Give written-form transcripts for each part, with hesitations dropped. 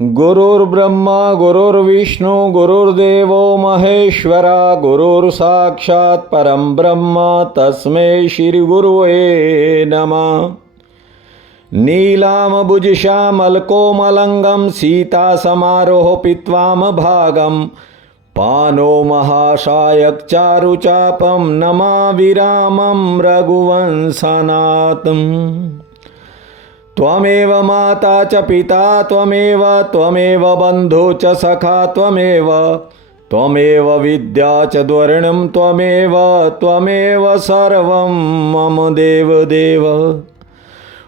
गुरुर्ब्रह्मा गुरुर्विष्णु गुरुर्देवो महेश्वरा गुरुर्साक्षात् परम ब्रह्म तस्मै श्री गुरुवे नमः। नीलाम्बुजश्यामलकोमलंगं सीतासमारोह पीत्वाम भागं पानो महाशायक चारुचापं नमामि रामं रघुवंशनाथम्। त्वमेव माता च पिता त्वमेव बन्धु च सखा त्वमेव विद्या च द्वरणं त्वमेव सर्वं मम देवदेव।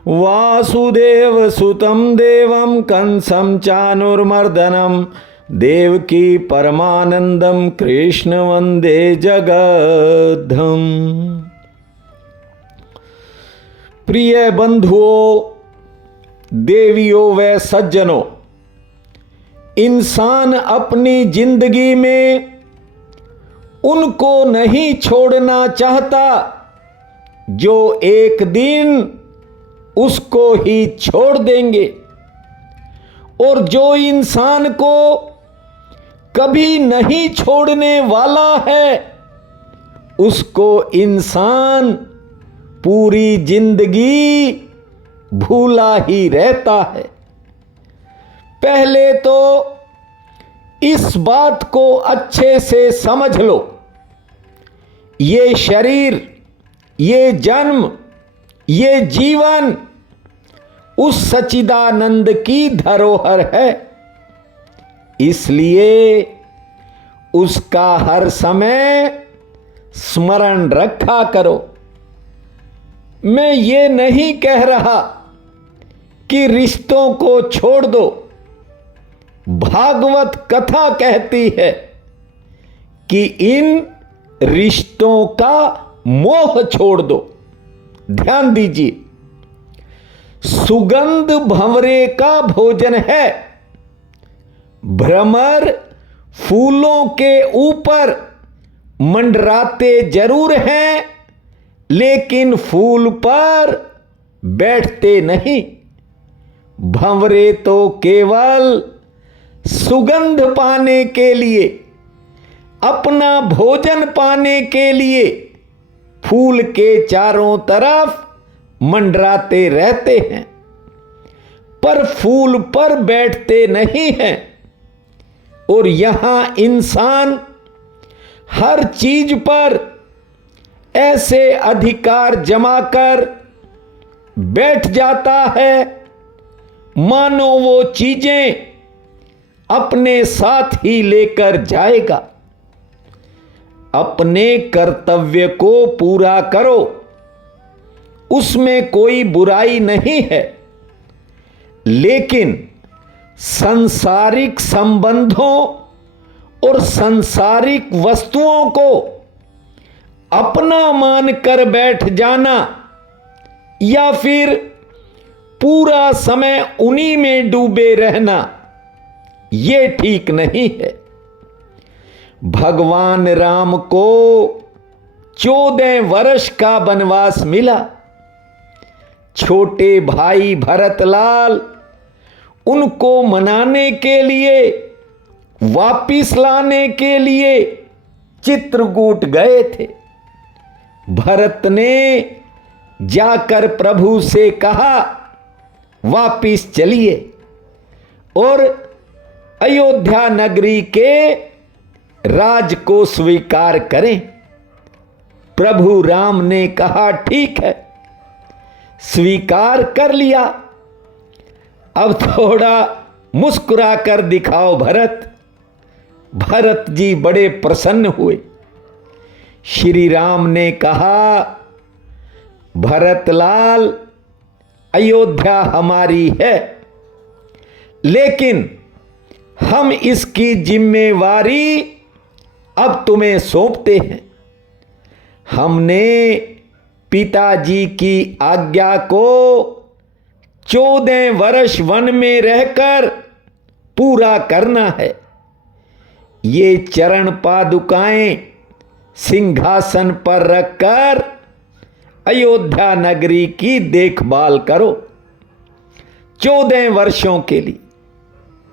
वासुदेवसुतं देवं कंसं चानुर्मर्दनं देवकी परमानन्दं कृष्ण वन्दे जगद्धम्। प्रिय बंधुओं, देवियों व सज्जनों, इंसान अपनी जिंदगी में उनको नहीं छोड़ना चाहता जो एक दिन उसको ही छोड़ देंगे, और जो इंसान को कभी नहीं छोड़ने वाला है उसको इंसान पूरी जिंदगी भूला ही रहता है। पहले तो इस बात को अच्छे से समझ लो, ये शरीर, ये जन्म, ये जीवन उस सच्चिदानंद की धरोहर है, इसलिए उसका हर समय स्मरण रखा करो। मैं ये नहीं कह रहा कि रिश्तों को छोड़ दो। भागवत कथा कहती है कि इन रिश्तों का मोह छोड़ दो। ध्यान दीजिए, सुगंध भंवरे का भोजन है। भ्रमर फूलों के ऊपर मंडराते जरूर हैं, लेकिन फूल पर बैठते नहीं। भंवरे तो केवल सुगंध पाने के लिए, अपना भोजन पाने के लिए फूल के चारों तरफ मंडराते रहते हैं, पर फूल पर बैठते नहीं हैं। और यहां इंसान हर चीज पर ऐसे अधिकार जमाकर बैठ जाता है मानो वो चीजें अपने साथ ही लेकर जाएगा। अपने कर्तव्य को पूरा करो, उसमें कोई बुराई नहीं है, लेकिन सांसारिक संबंधों और सांसारिक वस्तुओं को अपना मानकर बैठ जाना या फिर पूरा समय उन्हीं में डूबे रहना, ये ठीक नहीं है। भगवान राम को 14 वर्ष का वनवास मिला। छोटे भाई भरतलाल उनको मनाने के लिए, वापिस लाने के लिए चित्रकूट गए थे। भरत ने जाकर प्रभु से कहा, वापिस चलिए और अयोध्या नगरी के राज को स्वीकार करें। प्रभु राम ने कहा, ठीक है, स्वीकार कर लिया। अब थोड़ा मुस्कुरा कर दिखाओ भरत। भरत जी बड़े प्रसन्न हुए। श्री राम ने कहा, भरतलाल, अयोध्या हमारी है, लेकिन हम इसकी जिम्मेवारी अब तुम्हें सौंपते हैं। हमने पिताजी की आज्ञा को 14 वर्ष वन में रहकर पूरा करना है। ये चरण पादुकाएं सिंहासन पर रखकर अयोध्या नगरी की देखभाल करो 14 वर्षों के लिए।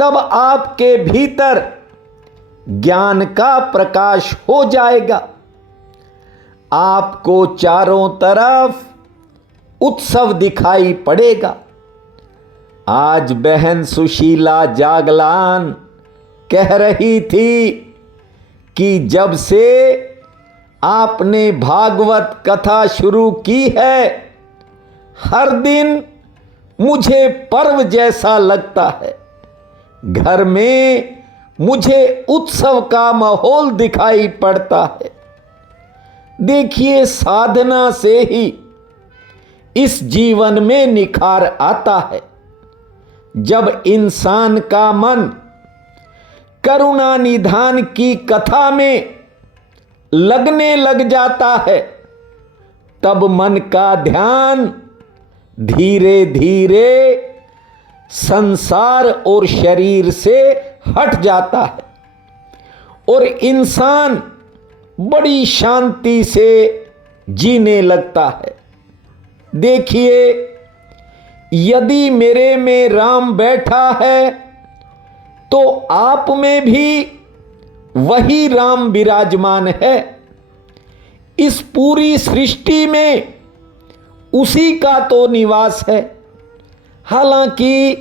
तब आपके भीतर ज्ञान का प्रकाश हो जाएगा। आपको चारों तरफ उत्सव दिखाई पड़ेगा। आज बहन सुशीला जागलान कह रही थी कि जब से आपने भागवत कथा शुरू की है, हर दिन मुझे पर्व जैसा लगता है। घर में मुझे उत्सव का माहौल दिखाई पड़ता है। देखिए, साधना से ही इस जीवन में निखार आता है। जब इंसान का मन करुणा निधान की कथा में लगने लग जाता है, तब मन का ध्यान धीरे धीरे संसार और शरीर से हट जाता है और इंसान बड़ी शांति से जीने लगता है। देखिए, यदि मेरे में राम बैठा है तो आप में भी वही राम विराजमान है। इस पूरी सृष्टि में उसी का तो निवास है। हालांकि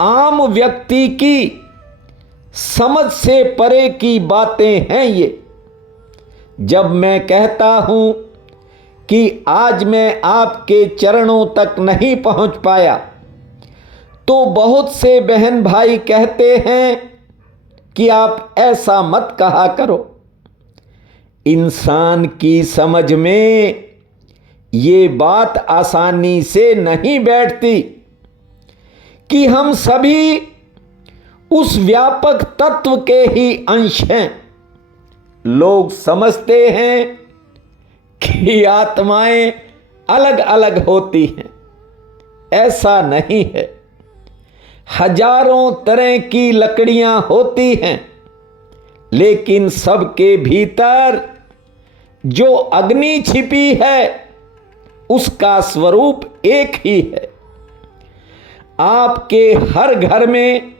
आम व्यक्ति की समझ से परे की बातें हैं ये। जब मैं कहता हूं कि आज मैं आपके चरणों तक नहीं पहुंच पाया, तो बहुत से बहन भाई कहते हैं कि आप ऐसा मत कहा करो। इंसान की समझ में ये बात आसानी से नहीं बैठती कि हम सभी उस व्यापक तत्व के ही अंश हैं। लोग समझते हैं कि आत्माएं अलग अलग होती हैं। ऐसा नहीं है। हजारों तरह की लकड़ियां होती हैं, लेकिन सबके भीतर जो अग्नि छिपी है उसका स्वरूप एक ही है। आपके हर घर में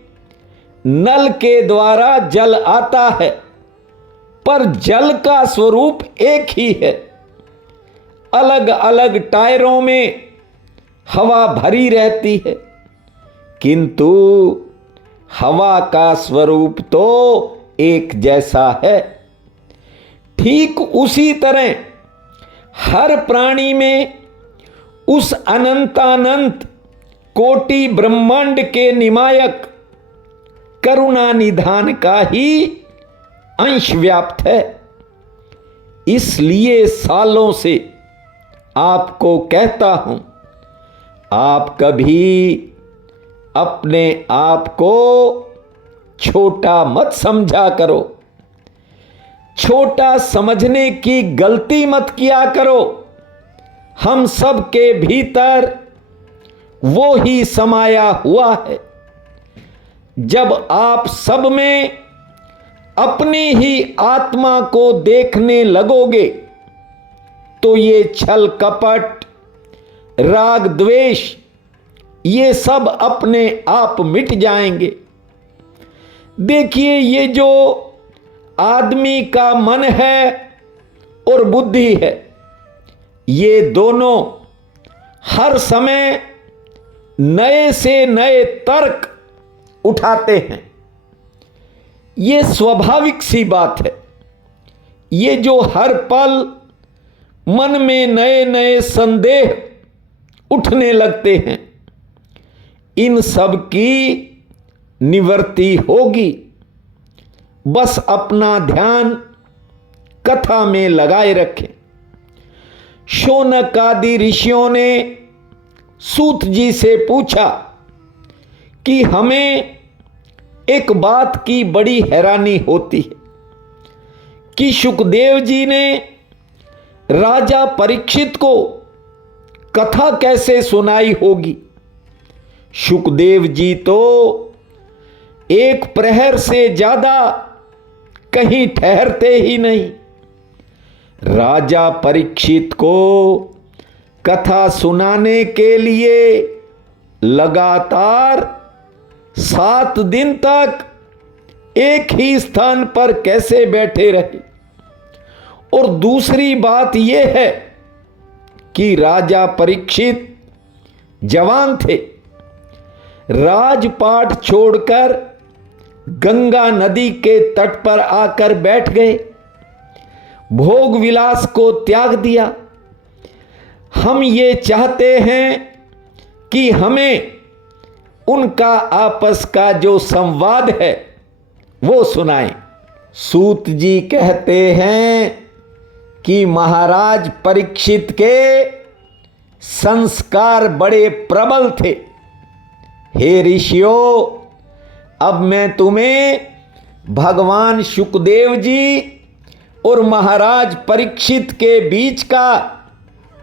नल के द्वारा जल आता है, पर जल का स्वरूप एक ही है। अलग अलग टायरों में हवा भरी रहती है, किंतु हवा का स्वरूप तो एक जैसा है। ठीक उसी तरह हर प्राणी में उस अनंतानंत कोटि ब्रह्मांड के निमायक करुणा निधान का ही अंश व्याप्त है। इसलिए सालों से आपको कहता हूं, आप कभी अपने आप को छोटा मत समझा करो। छोटा समझने की गलती मत किया करो। हम सब के भीतर वो ही समाया हुआ है। जब आप सब में अपनी ही आत्मा को देखने लगोगे, तो ये छल कपट, राग द्वेष, ये सब अपने आप मिट जाएंगे। देखिए, ये जो आदमी का मन है और बुद्धि है, ये दोनों हर समय नए से नए तर्क उठाते हैं। ये स्वाभाविक सी बात है। ये जो हर पल मन में नए नए संदेह उठने लगते हैं, इन सब की निवृत्ति होगी। बस अपना ध्यान कथा में लगाए रखें। शौनक आदि ऋषियों ने सूत जी से पूछा कि हमें एक बात की बड़ी हैरानी होती है कि शुकदेव जी ने राजा परीक्षित को कथा कैसे सुनाई होगी। शुकदेव जी तो एक प्रहर से ज्यादा कहीं ठहरते ही नहीं। राजा परीक्षित को कथा सुनाने के लिए लगातार 7 दिन तक एक ही स्थान पर कैसे बैठे रहे। और दूसरी बात यह है कि राजा परीक्षित जवान थे, राजपाट छोड़कर गंगा नदी के तट पर आकर बैठ गए, भोग विलास को त्याग दिया। हम ये चाहते हैं कि हमें उनका आपस का जो संवाद है वो सुनाएं। सूत जी कहते हैं कि महाराज परीक्षित के संस्कार बड़े प्रबल थे। हे ऋषियों, अब मैं तुम्हें भगवान शुकदेव जी और महाराज परीक्षित के बीच का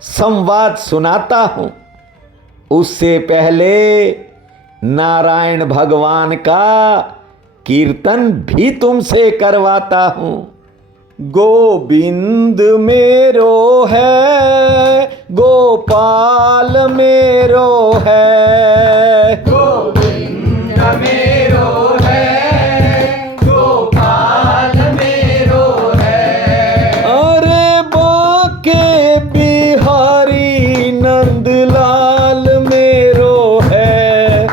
संवाद सुनाता हूं। उससे पहले नारायण भगवान का कीर्तन भी तुमसे करवाता हूं। गोविंद मेरो है, गोपाल मेरो है, गोविंद मेरो है, गोपाल मेरो है। अरे बाके बिहारी नंदलाल मेरो है,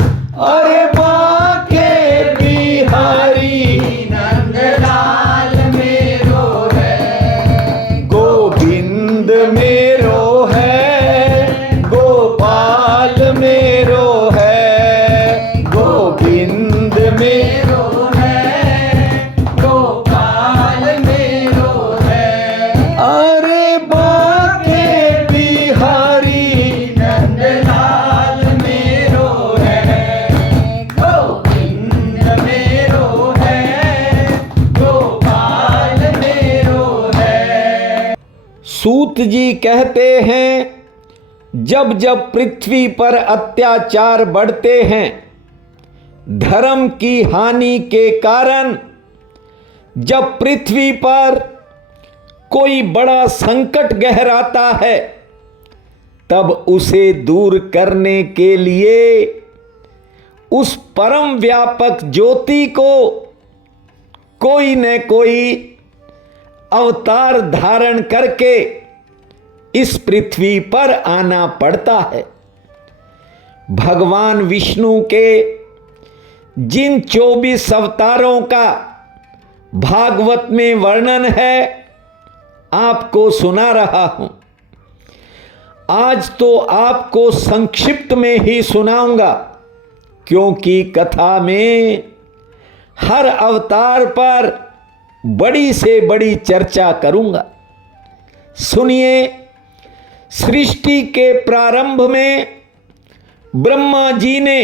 अरे बाके बिहारी नंदलाल मेरो है। गोविंद मेरो है, गोपाल मेरो है, गोविंद मेरो मेरो है, गोपाल मेरो है। अरे बाके बिहारी नंदलाल मेरो है, गोविंद मेरो है, गोपाल मेरो है। सूत जी कहते हैं, जब जब पृथ्वी पर अत्याचार बढ़ते हैं, धर्म की हानि के कारण जब पृथ्वी पर कोई बड़ा संकट गहराता है, तब उसे दूर करने के लिए उस परम व्यापक ज्योति को कोई न कोई अवतार धारण करके इस पृथ्वी पर आना पड़ता है। भगवान विष्णु के जिन 24 अवतारों का भागवत में वर्णन है, आपको सुना रहा हूं। आज तो आपको संक्षिप्त में ही सुनाऊंगा, क्योंकि कथा में हर अवतार पर बड़ी से बड़ी चर्चा करूंगा। सुनिए, सृष्टि के प्रारंभ में ब्रह्मा जी ने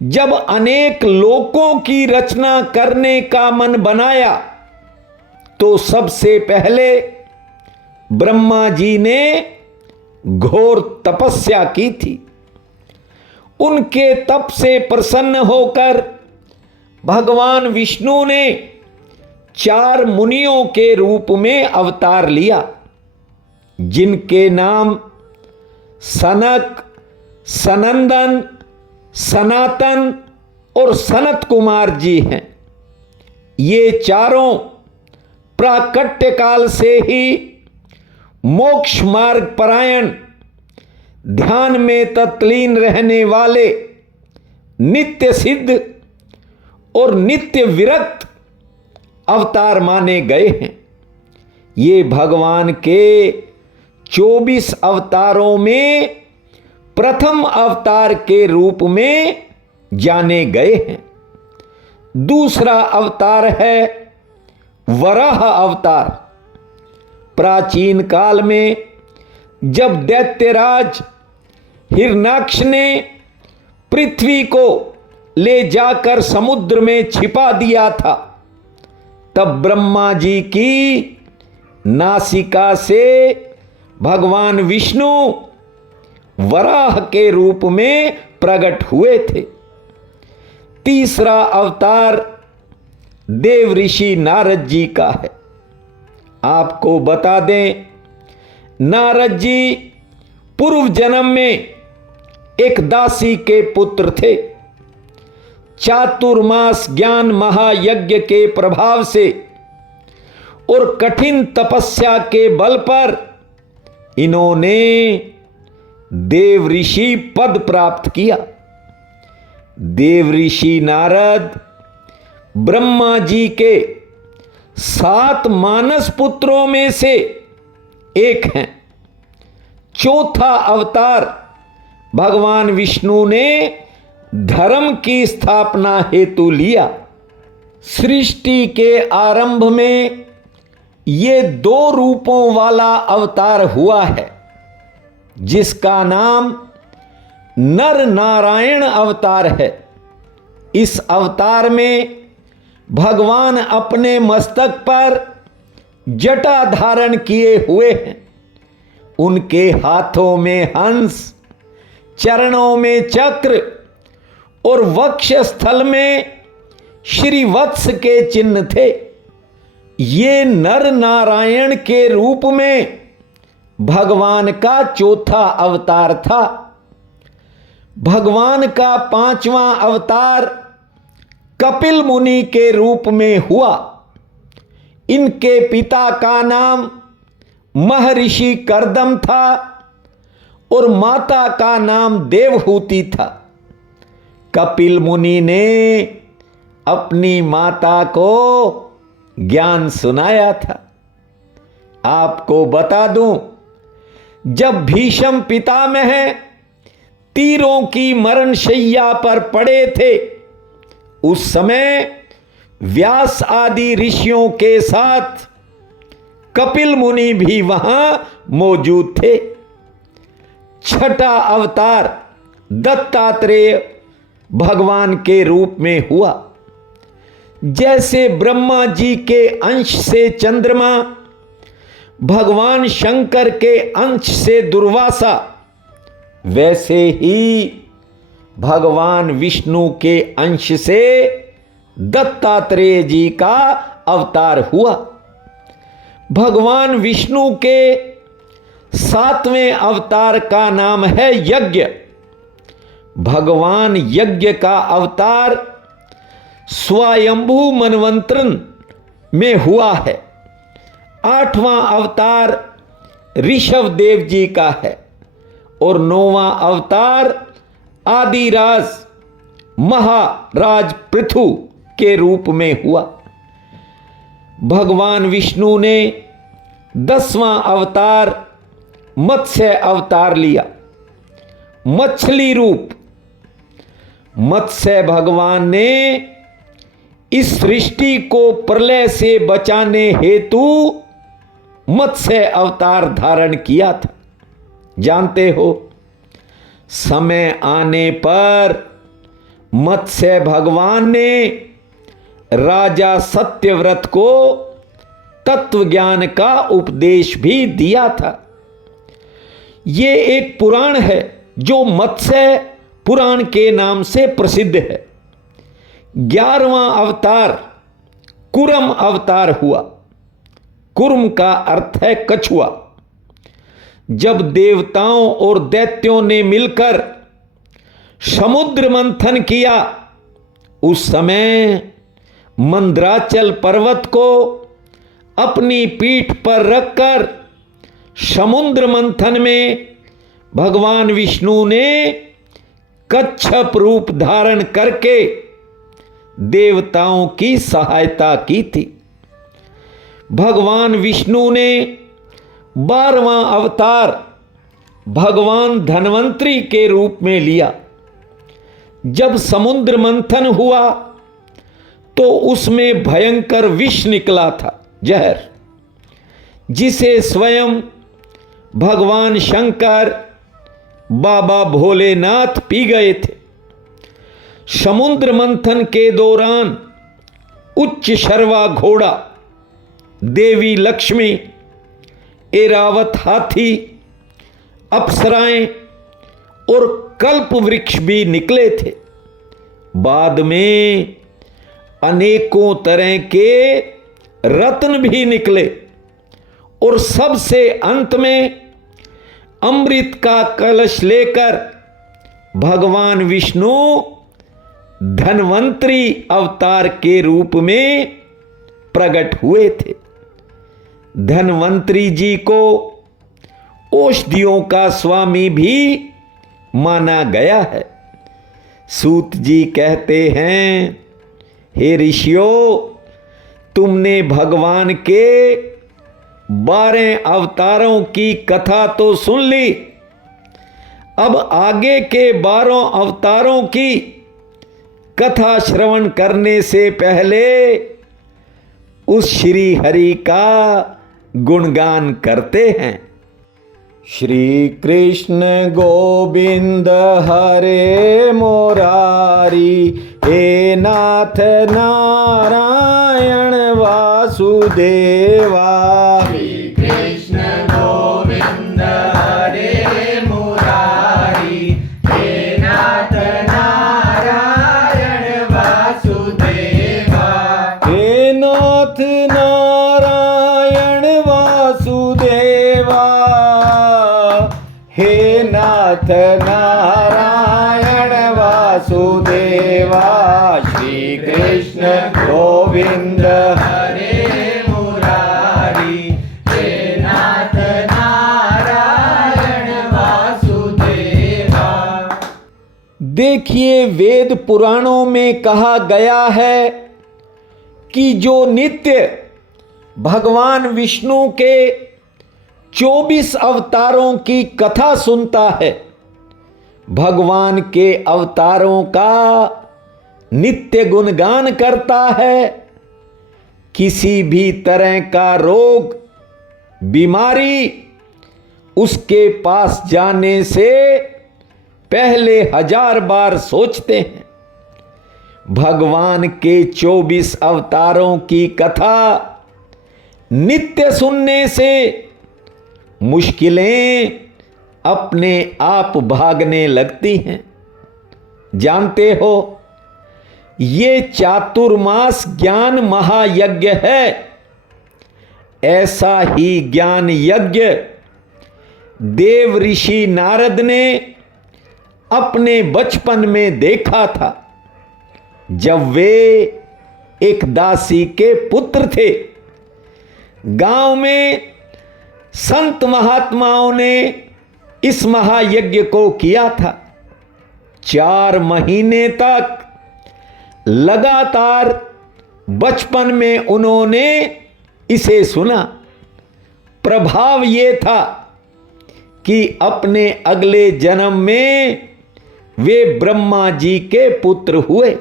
जब अनेक लोकों की रचना करने का मन बनाया, तो सबसे पहले ब्रह्मा जी ने घोर तपस्या की थी। उनके तप से प्रसन्न होकर भगवान विष्णु ने 4 मुनियों के रूप में अवतार लिया, जिनके नाम सनक, सनंदन, सनातन और सनत कुमार जी हैं। ये चारों प्राकट्य काल से ही मोक्ष मार्ग परायण, ध्यान में तत्लीन रहने वाले, नित्य सिद्ध और नित्य विरक्त अवतार माने गए हैं। ये भगवान के 24 अवतारों में प्रथम अवतार के रूप में जाने गए हैं। दूसरा अवतार है वराह अवतार। प्राचीन काल में जब दैत्यराज हिरण्याक्ष ने पृथ्वी को ले जाकर समुद्र में छिपा दिया था, तब ब्रह्मा जी की नासिका से भगवान विष्णु वराह के रूप में प्रकट हुए थे। तीसरा अवतार देव ऋषि नारद जी का है। आपको बता दें, नारद जी पूर्व जन्म में एक दासी के पुत्र थे। चातुर्मास ज्ञान महायज्ञ के प्रभाव से और कठिन तपस्या के बल पर इन्होंने देव ऋषि पद प्राप्त किया। देव ऋषि नारद ब्रह्मा जी के 7 मानस पुत्रों में से एक हैं। चौथा अवतार भगवान विष्णु ने धर्म की स्थापना हेतु लिया। सृष्टि के आरंभ में ये 2 रूपों वाला अवतार हुआ है, जिसका नाम नर नारायण अवतार है। इस अवतार में भगवान अपने मस्तक पर जटा धारण किए हुए हैं। उनके हाथों में हंस, चरणों में चक्र और वक्ष स्थल में श्री वत्स के चिन्ह थे। ये नर नारायण के रूप में भगवान का चौथा अवतार था। भगवान का 5वां अवतार कपिल मुनि के रूप में हुआ। इनके पिता का नाम महर्षि कर्दम था और माता का नाम देवहूति था। कपिल मुनि ने अपनी माता को ज्ञान सुनाया था। आपको बता दूं, जब भीष्म पितामह तीरों की मरणशैया पर पड़े थे, उस समय व्यास आदि ऋषियों के साथ कपिल मुनि भी वहां मौजूद थे। छठा अवतार दत्तात्रेय भगवान के रूप में हुआ। जैसे ब्रह्मा जी के अंश से चंद्रमा, भगवान शंकर के अंश से दुर्वासा, वैसे ही भगवान विष्णु के अंश से दत्तात्रेय जी का अवतार हुआ। भगवान विष्णु के 7वें अवतार का नाम है यज्ञ। भगवान यज्ञ का अवतार स्वयंभू मनवंतरन में हुआ है। 8वां अवतार ऋषभ देव जी का है और 9वां अवतार आदिराज महाराज पृथु के रूप में हुआ। भगवान विष्णु ने 10वां अवतार मत्स्य अवतार लिया। मछली रूप मत्स्य भगवान ने इस सृष्टि को प्रलय से बचाने हेतु मत्स्य अवतार धारण किया था। जानते हो, समय आने पर मत्स्य भगवान ने राजा सत्यव्रत को तत्व ज्ञान का उपदेश भी दिया था। ये एक पुराण है जो मत्स्य पुराण के नाम से प्रसिद्ध है। 11वां अवतार कुरम अवतार हुआ। कुर्म का अर्थ है कछुआ। जब देवताओं और दैत्यों ने मिलकर समुद्र मंथन किया, उस समय मंद्राचल पर्वत को अपनी पीठ पर रखकर समुद्र मंथन में भगवान विष्णु ने कच्छप रूप धारण करके देवताओं की सहायता की थी। भगवान विष्णु ने 12वां अवतार भगवान धन्वंतरी के रूप में लिया। जब समुद्र मंथन हुआ तो उसमें भयंकर विष निकला था, जहर, जिसे स्वयं भगवान शंकर बाबा भोलेनाथ पी गए थे। समुद्र मंथन के दौरान उच्च शर्वा घोड़ा, देवी लक्ष्मी, एरावत हाथी, अप्सराएं और कल्प वृक्ष भी निकले थे। बाद में अनेकों तरह के रत्न भी निकले और सबसे अंत में अमृत का कलश लेकर भगवान विष्णु धन्वंतरी अवतार के रूप में प्रकट हुए थे। धन्वंतरी जी को औषधियों का स्वामी भी माना गया है। सूत जी कहते हैं, हे ऋषियों, तुमने भगवान के 12 अवतारों की कथा तो सुन ली, अब आगे के 12 अवतारों की कथा श्रवण करने से पहले उस श्री हरि का गुणगान करते हैं। श्री कृष्ण गोविंद हरे मुरारी, हे नाथ नारायण वासुदेवा। श्री कृष्ण गोविंद हरे मुरारी, हे नाथ नारायण वासुदेवा। हे नाथ नारायण वासुदेवा, हे नाथ नारायण वासुदेवा। श्री कृष्ण गोविंद हरे मुरारी, हे नाथ नारायण वासुदेवा। देखिए, वेद पुराणों में कहा गया है कि जो नित्य भगवान विष्णु के 24 अवतारों की कथा सुनता है, भगवान के अवतारों का नित्य गुणगान करता है, किसी भी तरह का रोग बीमारी उसके पास जाने से पहले 1000 बार सोचते हैं। भगवान के 24 अवतारों की कथा नित्य सुनने से मुश्किलें अपने आप भागने लगती हैं। जानते हो, ये चातुर्मास ज्ञान महायज्ञ है। ऐसा ही ज्ञान यज्ञ देव ऋषि नारद ने अपने बचपन में देखा था, जब वे एक दासी के पुत्र थे। गांव में संत महात्माओं ने इस महायज्ञ को किया था। 4 महीने तक लगातार बचपन में उन्होंने इसे सुना। प्रभाव ये था कि अपने अगले जन्म में वे ब्रह्मा जी के पुत्र हुए।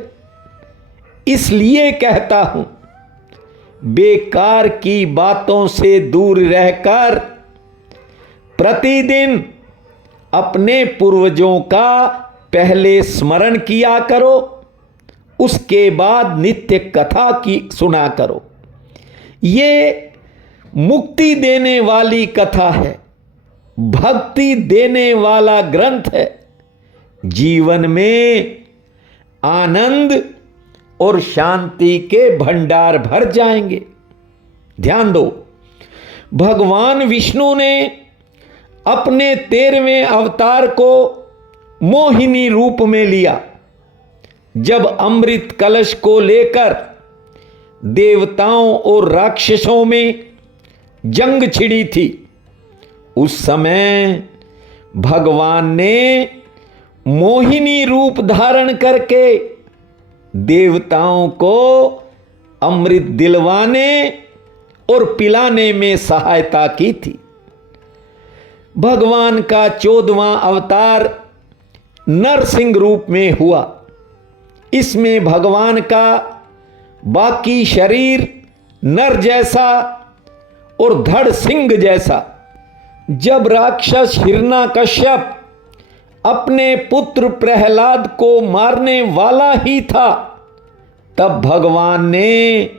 इसलिए कहता हूं, बेकार की बातों से दूर रहकर प्रतिदिन अपने पूर्वजों का पहले स्मरण किया करो, उसके बाद नित्य कथा की सुना करो। ये मुक्ति देने वाली कथा है, भक्ति देने वाला ग्रंथ है। जीवन में आनंद और शांति के भंडार भर जाएंगे। ध्यान दो, भगवान विष्णु ने अपने 13वें अवतार को मोहिनी रूप में लिया। जब अमृत कलश को लेकर देवताओं और राक्षसों में जंग छिड़ी थी, उस समय भगवान ने मोहिनी रूप धारण करके देवताओं को अमृत दिलवाने और पिलाने में सहायता की थी। भगवान का 14वां अवतार नरसिंह रूप में हुआ। इसमें भगवान का बाकी शरीर नर जैसा और धड़ सिंह जैसा। जब राक्षस हिरण्यकश्यप अपने पुत्र प्रहलाद को मारने वाला ही था, तब भगवान ने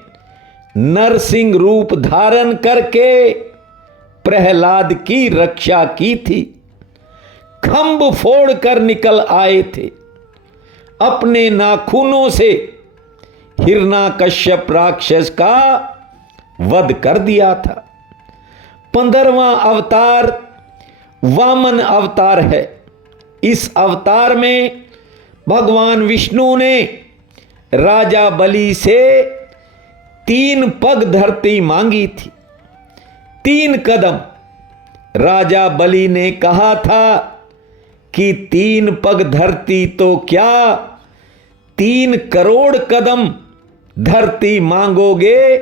नरसिंह रूप धारण करके प्रहलाद की रक्षा की थी। खंभ फोड़ कर निकल आए थे। अपने नाखूनों से हिरण्यकश्यप राक्षस का वध कर दिया था। 15वां अवतार वामन अवतार है। इस अवतार में भगवान विष्णु ने राजा बलि से 3 पग धरती मांगी थी। 3 कदम। राजा बलि ने कहा था कि 3 पग धरती तो क्या, 3 करोड़ कदम धरती मांगोगे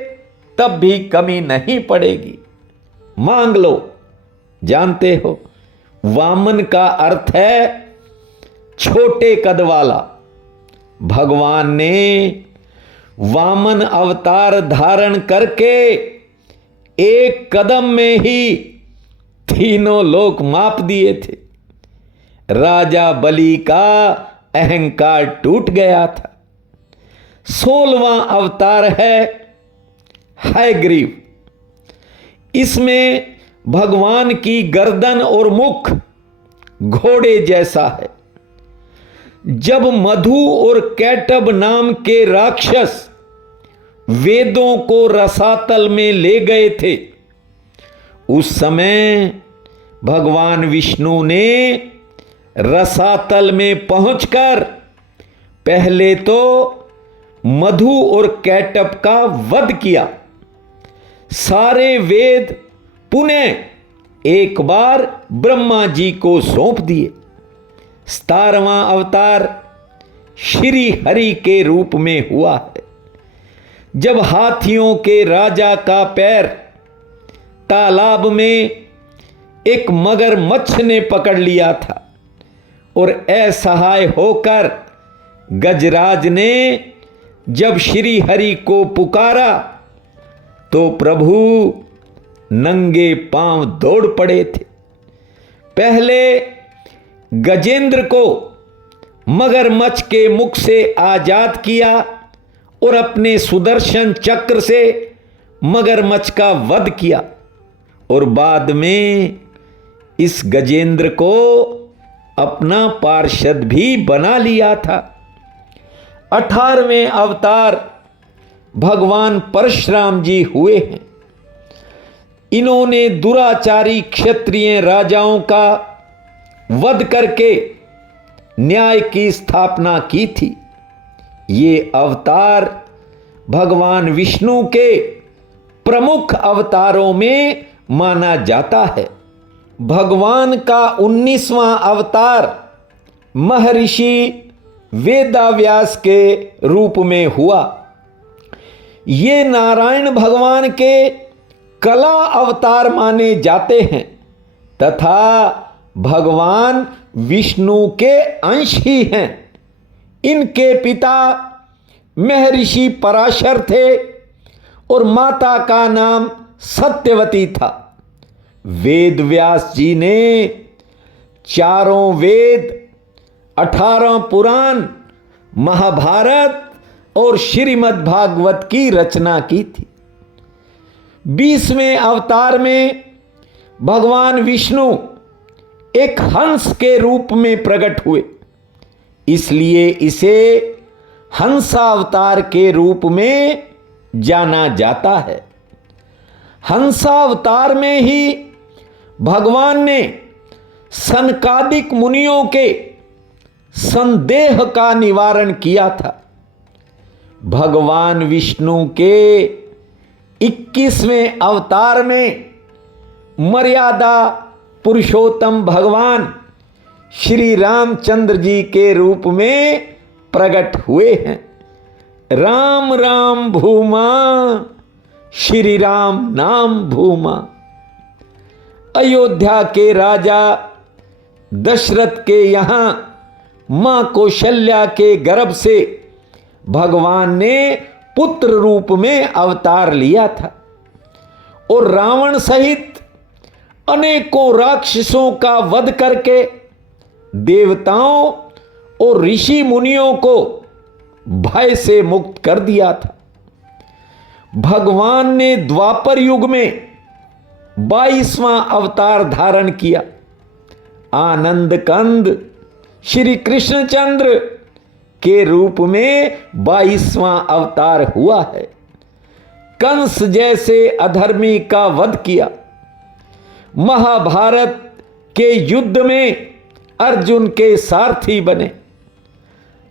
तब भी कमी नहीं पड़ेगी, मांग लो। जानते हो वामन का अर्थ है छोटे कद वाला। भगवान ने वामन अवतार धारण करके 1 कदम में ही तीनों लोक माप दिए थे। राजा बलि का अहंकार टूट गया था। 16वां अवतार है हयग्रीव। इसमें भगवान की गर्दन और मुख घोड़े जैसा है। जब मधु और कैटब नाम के राक्षस वेदों को रसातल में ले गए थे, उस समय भगवान विष्णु ने रसातल में पहुंचकर पहले तो मधु और कैटब का वध किया। सारे वेद पुनः एक बार ब्रह्मा जी को सौंप दिए। 17वां अवतार श्री हरि के रूप में हुआ है। जब हाथियों के राजा का पैर तालाब में एक मगरमच्छ ने पकड़ लिया था और असहाय होकर गजराज ने जब श्री हरि को पुकारा तो प्रभु नंगे पांव दौड़ पड़े थे। पहले गजेंद्र को मगरमच्छ के मुख से आजाद किया और अपने सुदर्शन चक्र से मगरमच्छ का वध किया, और बाद में इस गजेंद्र को अपना पार्षद भी बना लिया था। 18वें अवतार भगवान परशुराम जी हुए हैं। इन्होंने दुराचारी क्षत्रिय राजाओं का वध करके न्याय की स्थापना की थी। ये अवतार भगवान विष्णु के प्रमुख अवतारों में माना जाता है। भगवान का 19वां अवतार महर्षि वेदव्यास के रूप में हुआ। ये नारायण भगवान के कला अवतार माने जाते हैं तथा भगवान विष्णु के अंश ही हैं। इनके पिता महर्षि पराशर थे और माता का नाम सत्यवती था। वेद व्यास जी ने 4 वेद, 18 पुराण, महाभारत और श्रीमद् भागवत की रचना की थी। 20वें अवतार में भगवान विष्णु एक हंस के रूप में प्रकट हुए, इसलिए इसे हंसावतार के रूप में जाना जाता है। हंसावतार में ही भगवान ने सनकादिक मुनियों के संदेह का निवारण किया था। भगवान विष्णु के 21वें अवतार में मर्यादा पुरुषोत्तम भगवान श्री रामचंद्र जी के रूप में प्रकट हुए हैं। राम राम भूमा श्री राम नाम भूमा। अयोध्या के राजा दशरथ के यहां मां कौशल्या के गर्भ से भगवान ने पुत्र रूप में अवतार लिया था और रावण सहित अनेकों राक्षसों का वध करके देवताओं और ऋषि मुनियों को भय से मुक्त कर दिया था। भगवान ने द्वापर युग में 22वां अवतार धारण किया। आनंद कंद श्री कृष्णचंद्र के रूप में 22वां अवतार हुआ है। कंस जैसे अधर्मी का वध किया। महाभारत के युद्ध में अर्जुन के सारथी बने।